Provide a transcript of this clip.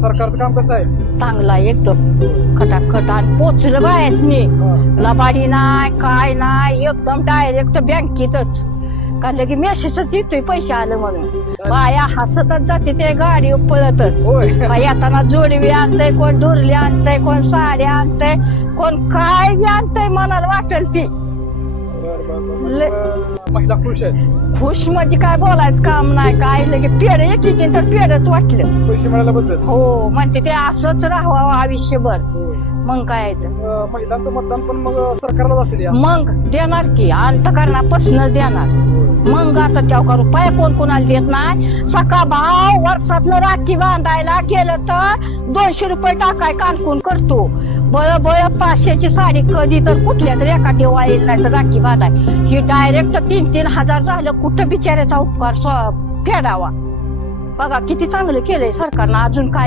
सरकारचं काम कसं आहे? चांगला एकदम खटाखट आणि पोचलं बायसनी. लबाडी नाही काय नाही, एकदम डायरेक्ट बँकेतच का लगे मेसेजच येतोय पैसे आलं म्हणून. बाया हसतच जाते ते गाडी पळतच. बाई येताना जोडवी आणतय, कोण डुरली आणतय, कोण साड्या आणतय, कोण काय बी आणतय मनाला वाटेल ती. महिला खुश आहेत? खुश म्हणजे काय बोलायचं काम नाही. काय लगे पेड येते तर पेडच वाटलं. पैसे मिळाल्याबद्दल हो म्हणते ते असंच राहावं आयुष्यभर. मग काय महिलांचं मतदान पण मग सरकारलाच असेल या? मग देणार की अंतकरणापासूनच देणार. मग आता त्या करून पाय कोण कोणाला देत नाही. सका भाव वर्षातनं राखी बांधायला गेलं तर 200 रुपये टाकाय कानकून करतो. बळ बळ 500ची साडी कधी तर कुठल्या तरी एका दिवाळीला नाही तर राखी बांधाय. ही डायरेक्ट 3-3 हजार झालं. कुठं बिचाऱ्याचा उपकार फेडावा. बघा किती चांगलं केलंय सरकारनं. अजून काय